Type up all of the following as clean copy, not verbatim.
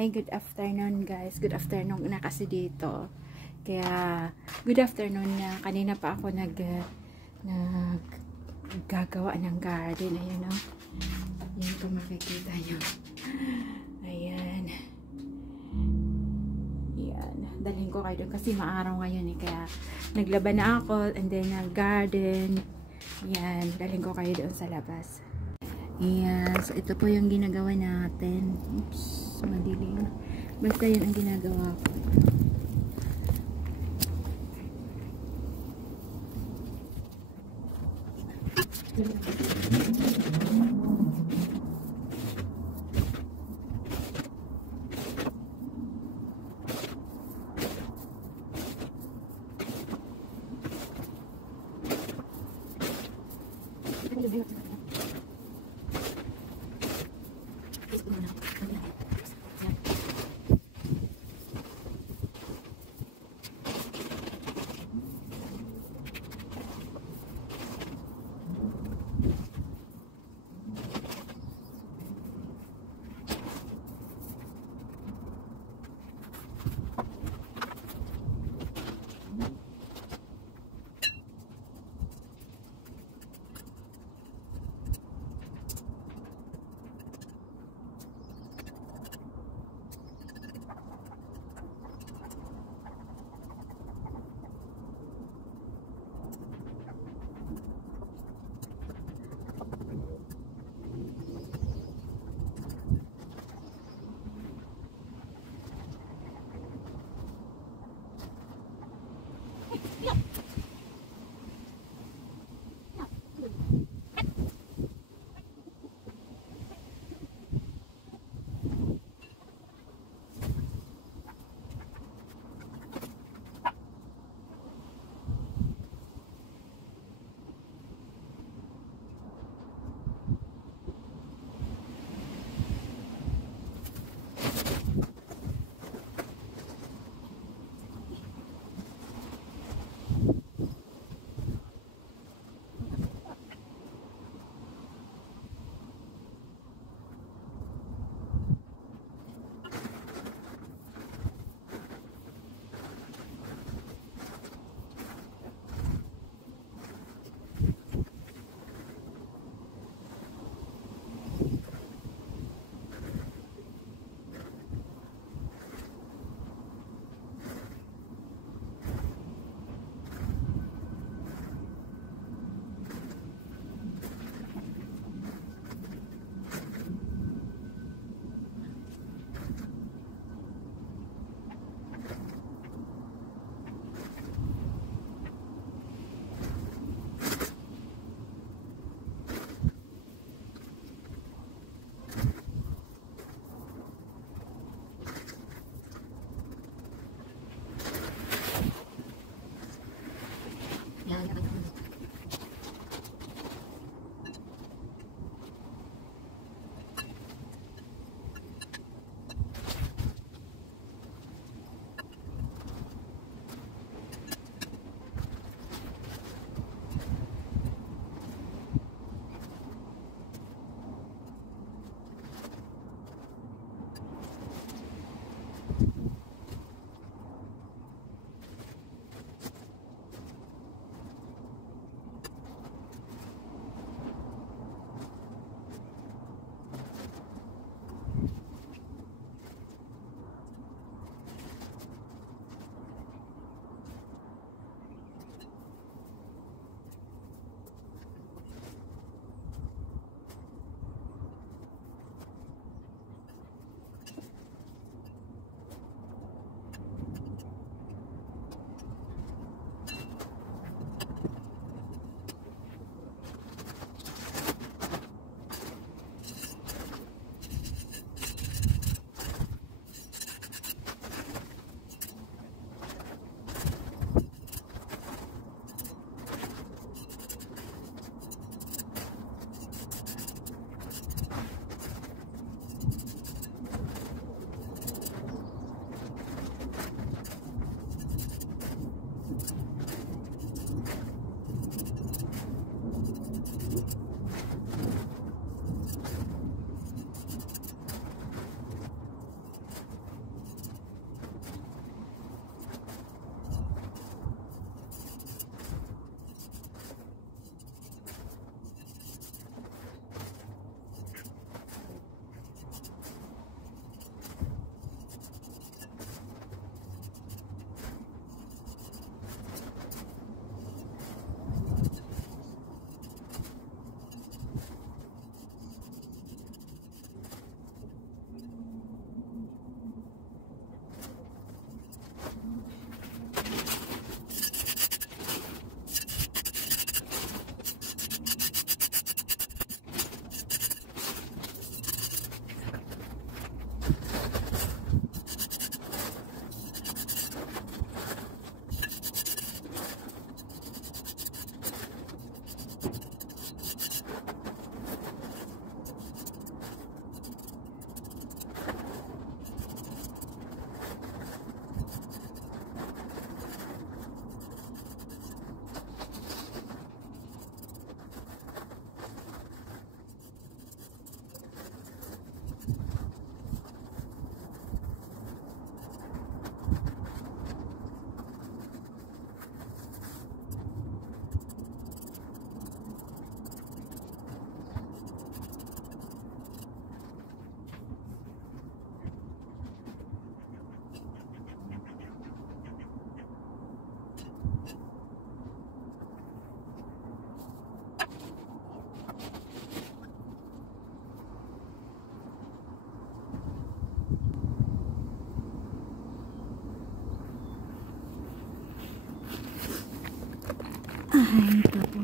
Hi, good afternoon guys. Good afternoon na kasi dito. Kaya, good afternoon na. Kanina pa ako gagawa ng garden. Ayan o. Yan kung makikita nyo. Ayan. Ayan. Dalhin ko kayo doon kasi maaraw ngayon eh. Kaya, naglaban na ako and then nag-garden. Ayan. Dalhin ko kayo doon sa labas. Ayan. So, ito po yung ginagawa natin. Oops. Madilim. Basta yan ang ginagawa ko.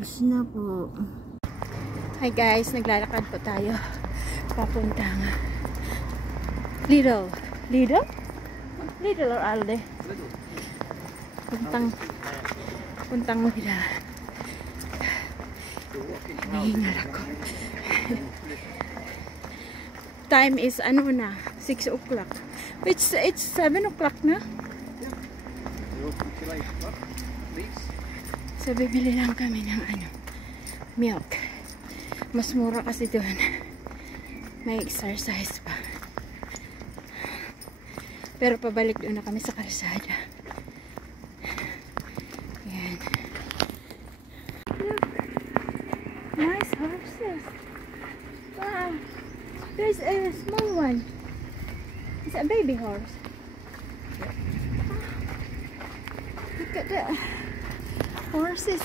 Tapos na po. Hi guys, naglalakad po tayo. Papuntang Lidl. Lidl? Lidl or Aldi? Puntang Lidl. Nahingal ako. Time is ano na? 6 o'clock. It's 7 o'clock na. So bibili lang kami ng ano, milk. Mas mura kasi doon. May exercise pa. Pero pabalik doon na kami sa kalsada. Ayan. Look. Nice horses. Wow. There's a small one. It's a baby horse. Look at the horses.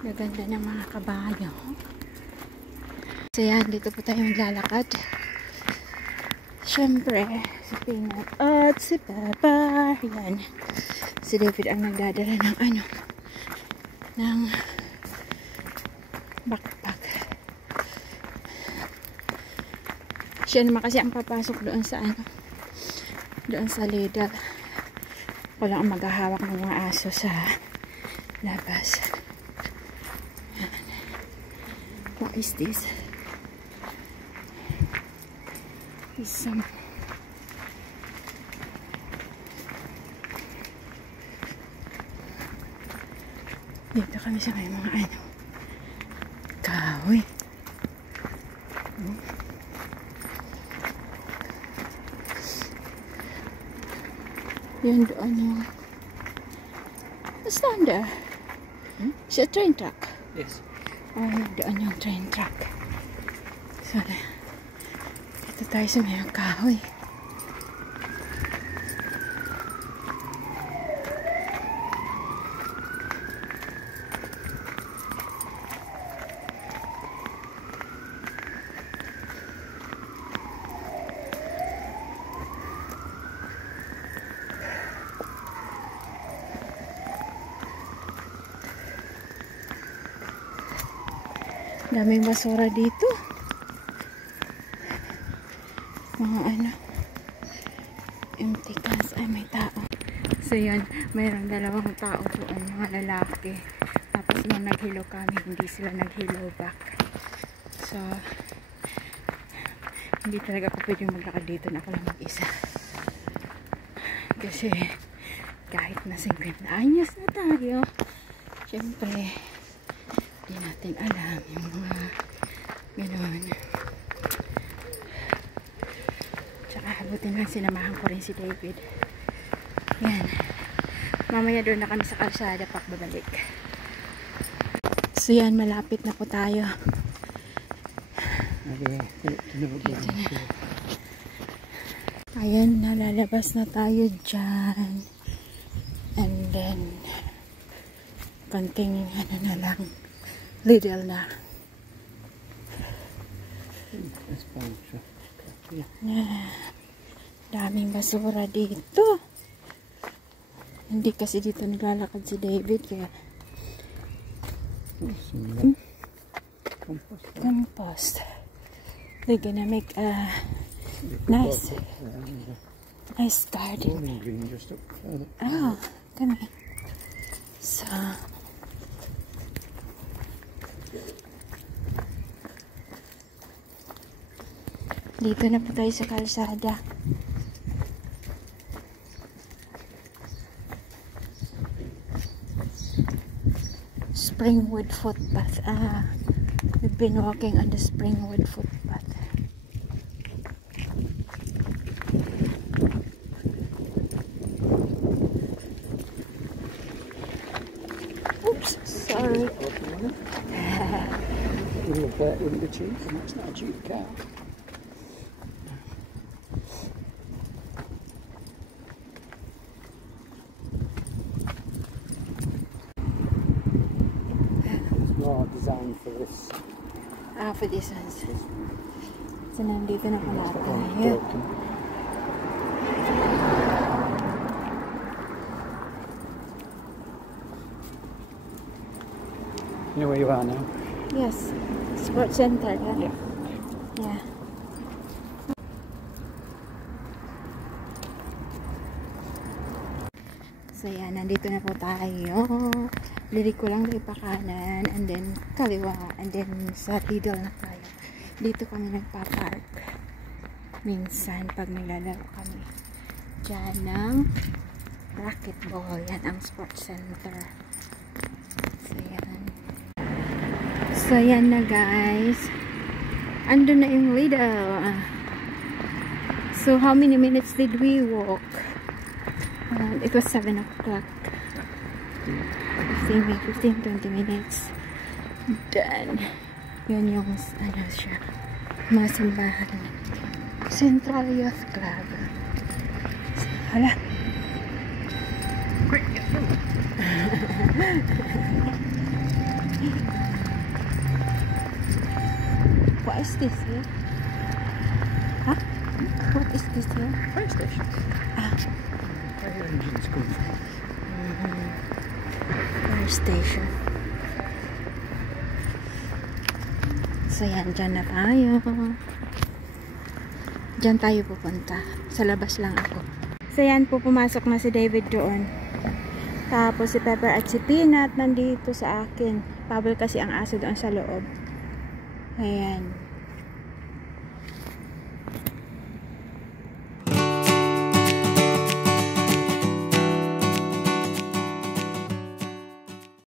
Gaganda ng mga kabayo. So yan, dito po tayo maglalakad. Siyempre, si Peanut at si Pepper. Yan. Si David ang nagdadala ng ano, ng backpack. Siya naman kasi ang papasok doon sa ano, doon sa Lidl. Ako lang ang maghahawak ng mga aso sa labas. What is this? Is some dito kami sa may mga ano, kahoy. Yun doon yung stand there. It's a train track. Yes. Oh, doon yung train track. So, dito tayo sa may kahoy. Daming basura dito. Mga ano, empty cans. Ay, may tao. So yun, mayroong dalawang tao doon, mga lalaki. Tapos nung naghilo kami, hindi sila naghilo back. So hindi talaga ako pwedeng maglakad dito na ako lang mag-isa. Kasi kahit na 50 anyos na tayo, syempre hindi natin alam yung mga gano'n. Tsaka buti na sinamahan ko rin si David. Yan. Mamaya doon na kami sa kalsada pakbabalik. So yan, malapit na po tayo. Dito na. Ayan, nalalabas na tayo dyan. And then konting ano na lang, Lidl na. Daming basura dito. Hindi kasi dito naglalakad si David kaya compost. They're gonna make a nice garden. Oh, come here. So dito na po tayo sa kalsada. Springwood footpath. We've been walking on the Springwood footpath. Oops, sorry. Wouldn't be cheap, and that's not a cheap car. Designed for this. For this one. So nandito na pala tayo. You know where you are now? Yes. Sports center. Yeah. Yeah. So yan, nandito na po tayo. Lirik ko lang pa kanan, and then kaliwa, and then sa Lidl na tayo. Dito kami nagpa-park. Minsan, pag naglalaro kami. Diyan ng racquetball. Yan ang sports center. So yan. So yan na guys. Andun na yung Lidl. So how many minutes did we walk? It was 7 o'clock. 15-20 minutes. Then, yun yung, ano siya, mga simbahan. Central Youth Club. Hala. Quick, get through. What is this here? Huh? What is this here? Fire station. Ah. Fire engines come from. Fire station. So yan, dyan na tayo. Dyan tayo pupunta. Sa labas lang ako. So yan po, pumasok na si David doon. Tapos si Pepper at si Peanut nandito sa akin. Pablo kasi ang aso doon sa loob. Ayan.